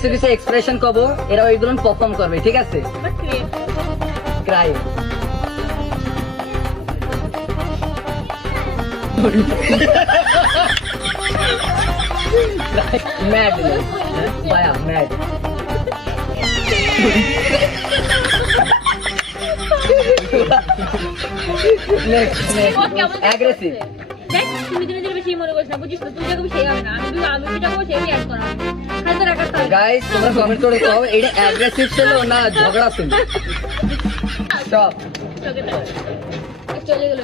কিছু কিছু এক্সপ্রেশন কব, এরা ওইগুলো পারফর্ম করবে, ঠিক আছে? ক্রাই ম্যাড বায়া ম্যাড অ্যাগ্রেসিভ। দেখ তুমি দিনে বেশি মনে করিস না, বুঝিস তো? তুই যাকে সেই হবে না, আমি যেটা করবো সেই অ্যাড করা খালি তো রাখাতে হবে। গাইস তোমরা কমেন্ট করে কও এটা অ্যাগ্রেসিভ ছিল না ঝগড়া ছিল। স্টপ। চলে গেল।